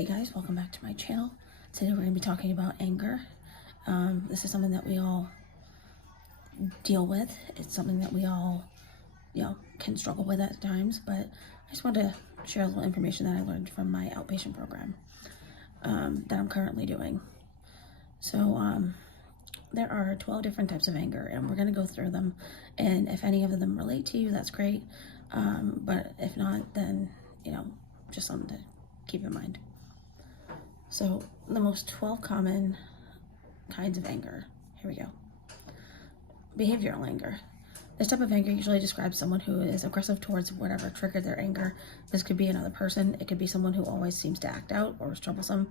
Hey guys, welcome back to my channel. Today we're going to be talking about anger. This is something that we all deal with. It's something that we all, can struggle with at times, but I just wanted to share a little information that I learned from my outpatient program that I'm currently doing. So there are 12 different types of anger, and we're going to go through them, and if any of them relate to you, that's great, but if not, then, just something to keep in mind. So the most 12 common kinds of anger. Here we go. Behavioral anger. This type of anger usually describes someone who is aggressive towards whatever triggered their anger. This could be another person. It could be someone who always seems to act out or is troublesome.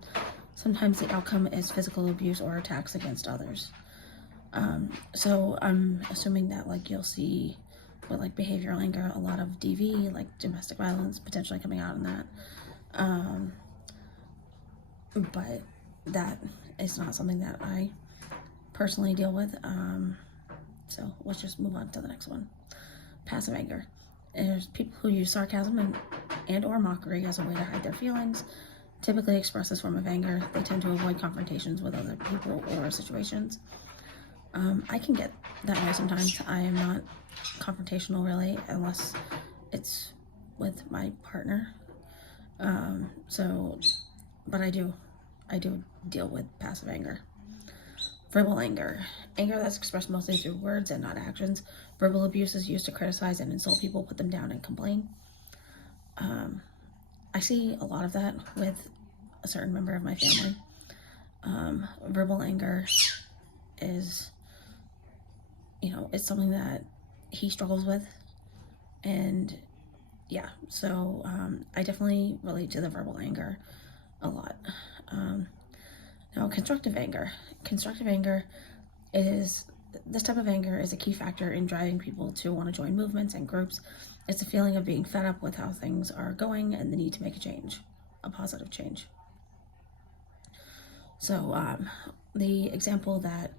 Sometimes the outcome is physical abuse or attacks against others. So I'm assuming that you'll see with behavioral anger, a lot of DV, domestic violence, potentially coming out in that. But that is not something that I personally deal with. So let's just move on to the next one. Passive anger. There's people who use sarcasm and or mockery as a way to hide their feelings. Typically express this form of anger. They tend to avoid confrontations with other people or situations. I can get that way sometimes. I am not confrontational really, unless it's with my partner. But I do deal with passive anger. Verbal anger. Anger that's expressed mostly through words and not actions. Verbal abuse is used to criticize and insult people, put them down, and complain. I see a lot of that with a certain member of my family. Verbal anger is, it's something that he struggles with. And yeah, so I definitely relate to the verbal anger a lot. Now, constructive anger. Constructive anger is, this type of anger is a key factor in driving people to want to join movements and groups. It's a feeling of being fed up with how things are going and the need to make a change, a positive change. So the example that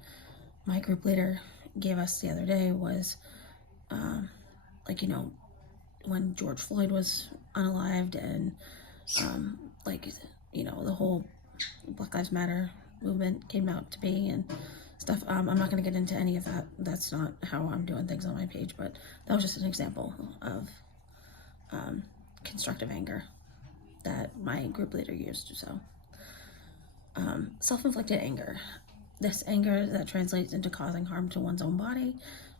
my group leader gave us the other day was, when George Floyd was unalived and, the whole Black Lives Matter movement came out to be and stuff. I'm not going to get into any of that. That's not how I'm doing things on my page, but that was just an example of constructive anger that my group leader used. So self-inflicted anger. This anger that translates into causing harm to one's own body.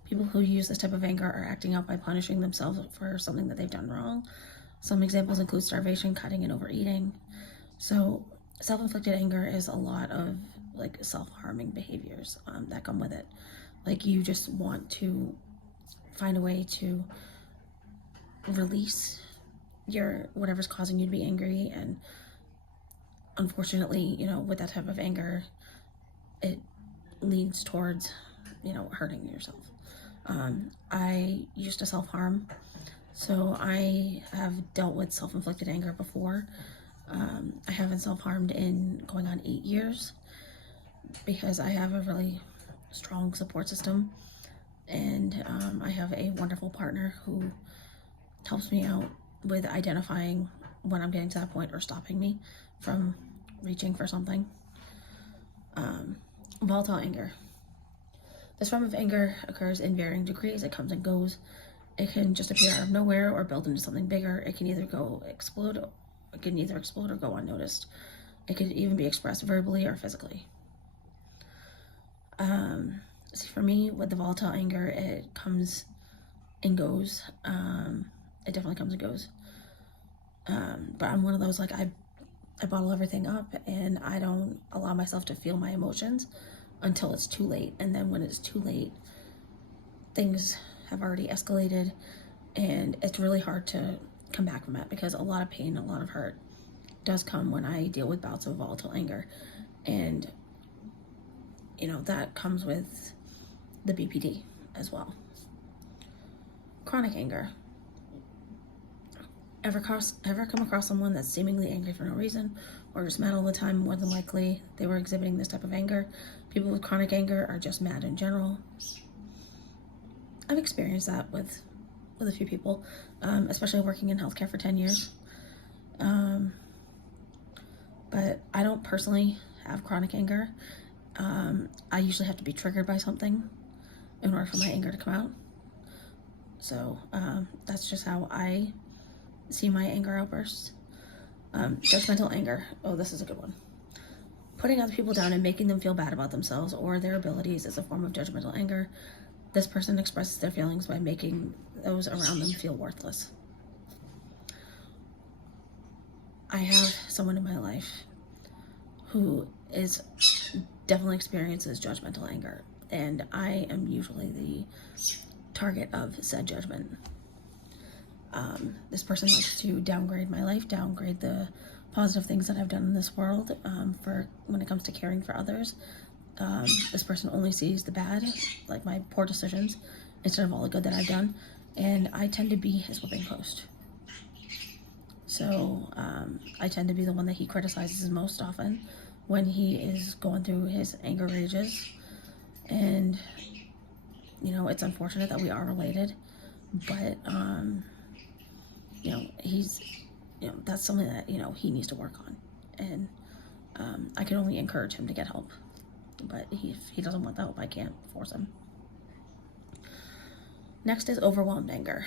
People who use this type of anger are acting out by punishing themselves for something that they've done wrong. Some examples include starvation, cutting, and overeating. So self-inflicted anger is a lot of self-harming behaviors that come with it. You just want to find a way to release whatever's causing you to be angry, and unfortunately, with that type of anger, it leads towards, hurting yourself. I used to self-harm, so I have dealt with self-inflicted anger before. I haven't self-harmed in going on 8 years because I have a really strong support system, and I have a wonderful partner who helps me out with identifying when I'm getting to that point or stopping me from reaching for something. Volatile anger. This form of anger occurs in varying degrees. It comes and goes. It can just appear out of nowhere or build into something bigger. It can either explode or go unnoticed. It could even be expressed verbally or physically. See, for me, with the volatile anger, it comes and goes. It definitely comes and goes. But I'm one of those, I bottle everything up and I don't allow myself to feel my emotions until it's too late. And then when it's too late, things have already escalated, and it's really hard to come back from it because a lot of pain, a lot of hurt does come when I deal with bouts of volatile anger. And that comes with the BPD as well. Chronic anger. Ever come across someone that's seemingly angry for no reason or just mad all the time? More than likely they were exhibiting this type of anger. People with chronic anger are just mad in general. I've experienced that with a few people, especially working in healthcare for 10 years. But I don't personally have chronic anger. I usually have to be triggered by something in order for my anger to come out. So that's just how I see my anger outbursts. Judgmental anger. Oh, this is a good one. Putting other people down and making them feel bad about themselves or their abilities is a form of judgmental anger. This person expresses their feelings by making those around them feel worthless. I have someone in my life who definitely experiences judgmental anger, and I am usually the target of said judgment. This person likes to downgrade my life, downgrade the positive things that I've done in this world for when it comes to caring for others. This person only sees the bad, like my poor decisions, instead of all the good that I've done, and I tend to be his whipping post. So I tend to be the one that he criticizes most often when he is going through his anger rages. And, you know, it's unfortunate that we are related, but, you know, that's something that, you know, he needs to work on. And I can only encourage him to get help. But if he doesn't want the help, I can't force him. Next is overwhelmed anger.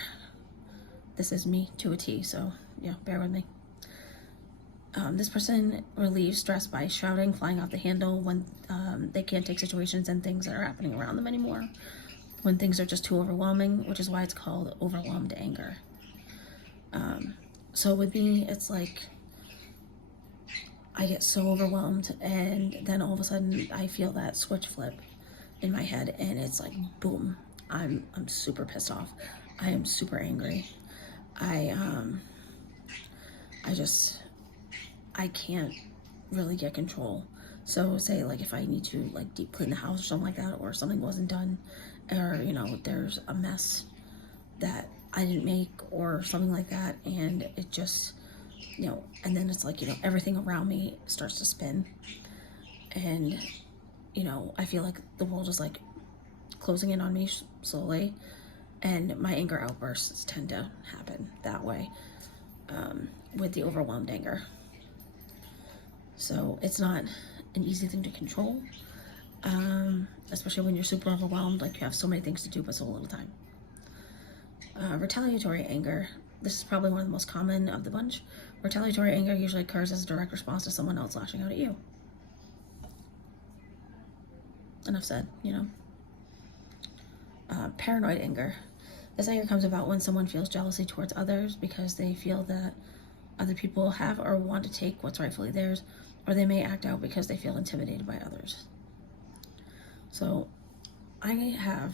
This is me to a T, so yeah, bear with me. This person relieves stress by shouting, flying off the handle when they can't take situations and things that are happening around them anymore, when things are just too overwhelming, which is why it's called overwhelmed anger. So with me, it's like I get so overwhelmed, and then all of a sudden I feel that switch flip in my head, and it's like boom, I'm super pissed off. I am super angry. I can't really get control. So say like if I need to like deep clean the house or something like that, or something wasn't done, or you know there's a mess that I didn't make or something like that, and it just, you know, and then it's like, you know, everything around me starts to spin, and you know I feel like the world is like closing in on me slowly, and my anger outbursts tend to happen that way with the overwhelmed anger. So it's not an easy thing to control, especially when you're super overwhelmed, like you have so many things to do but so little time. Retaliatory anger. This is probably one of the most common of the bunch. Retaliatory anger usually occurs as a direct response to someone else lashing out at you. Enough said, you know. Paranoid anger. This anger comes about when someone feels jealousy towards others because they feel that other people have or want to take what's rightfully theirs, or they may act out because they feel intimidated by others. So I have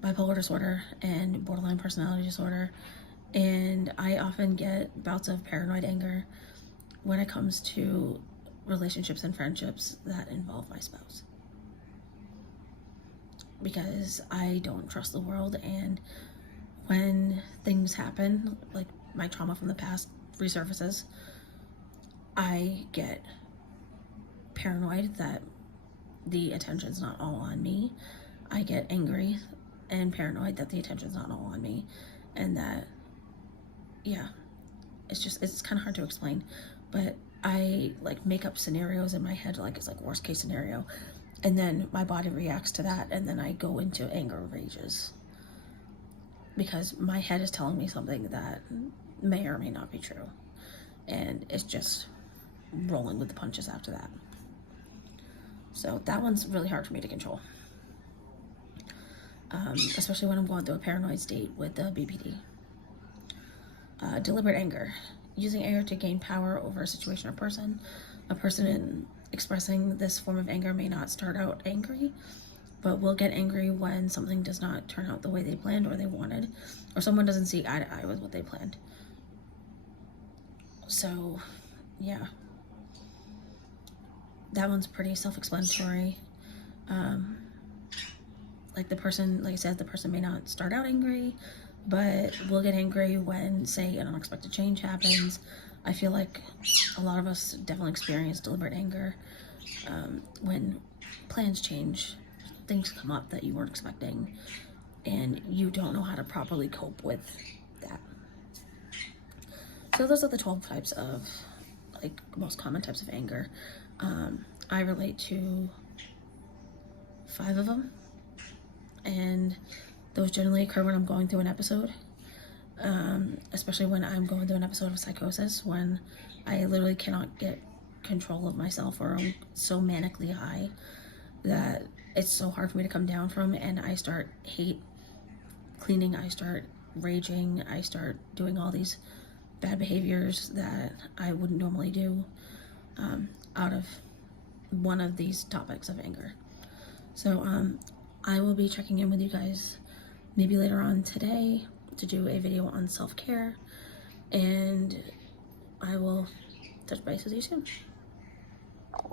bipolar disorder and borderline personality disorder, and I often get bouts of paranoid anger when it comes to relationships and friendships that involve my spouse, because I don't trust the world, and when things happen, like my trauma from the past resurfaces, I get paranoid that the attention's not all on me. I get angry and paranoid that the attention's not all on me, and that, yeah, it's kind of hard to explain, but I like make up scenarios in my head, like it's like worst case scenario, and then my body reacts to that, and then I go into anger rages because my head is telling me something that may or may not be true, and it's just rolling with the punches after that. So that one's really hard for me to control, especially when I'm going through a paranoid state with the BPD. Deliberate anger. Using anger to gain power over a situation or person. A person expressing this form of anger may not start out angry, but will get angry when something does not turn out the way they planned or they wanted, or someone doesn't see eye to eye with what they planned. So, yeah. That one's pretty self-explanatory. Like I said, the person may not start out angry, but will get angry when, say, an unexpected change happens. I feel like a lot of us definitely experience deliberate anger when plans change, things come up that you weren't expecting, and you don't know how to properly cope with that. So those are the 12 types of like most common types of anger. I relate to 5 of them, and those generally occur when I'm going through an episode, especially when I'm going through an episode of psychosis, when I literally cannot get control of myself, or I'm so manically high that it's so hard for me to come down from, and I start hate cleaning, I start raging, I start doing all these bad behaviors that I wouldn't normally do out of one of these topics of anger. So I will be checking in with you guys maybe later on today to do a video on self-care, and I will touch base with you soon.